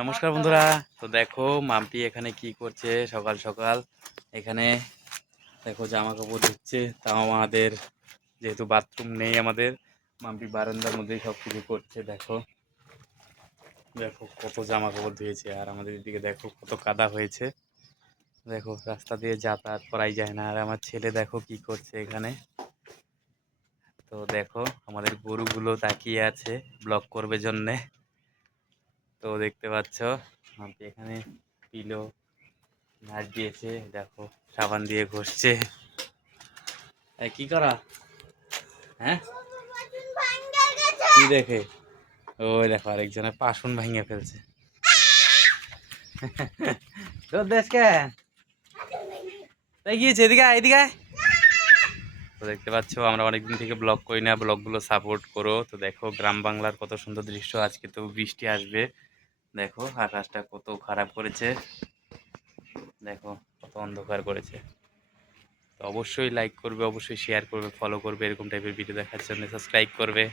নমস্কার বন্ধুরা। তো দেখো মাম্পি এখানে কি করছে সকাল সকাল। এখানে দেখো জামা কাপড় ধুচ্ছে। তাও আমাদের যেহেতু বাথরুম নেই আমাদের, মাম্পি বারান্দার মধ্যেই সব কিছু করছে। দেখো দেখো কত জামা কাপড় ধুয়েছে, আর আমাদের এদিকে দেখো কত কাদা হয়েছে। দেখো রাস্তা দিয়ে যাতায়াত করাই যায় না। আর আমার ছেলে দেখো কি করছে এখানে। তো দেখো আমাদের গরুগুলো তাকিয়ে আছে ব্লক করবে জন্যে। তো দেখতে পাচ্ছ মাম্পি এখানে পিলো ঘাস দিয়েছে, দেখো সাবান দিয়ে ঘষছে। কি করা? হ্যাঁ, কি দেখে? ওই দেখো আরেকজনের পাশুন ভেঙে ফেলছে। তোর দেশ কে তাই গিয়েছে, এদিকে আয়, এদিকে আয়। তো দেখতে পাচ্ছ আমরা অনেকদিন থেকে ব্লগ করি না, ব্লগগুলো সাপোর্ট করো। তো দেখো গ্রাম বাংলার কত সুন্দর দৃশ্য। আজকে তো বৃষ্টি আসবে, দেখো আকাশটা কত খারাপ করেছে, দেখো কত অন্ধকার করেছে। তো অবশ্যই লাইক করবে, অবশ্যই শেয়ার করবে, ফলো করবে, এরকম টাইপের ভিডিও দেখার জন্য সাবস্ক্রাইব করবে।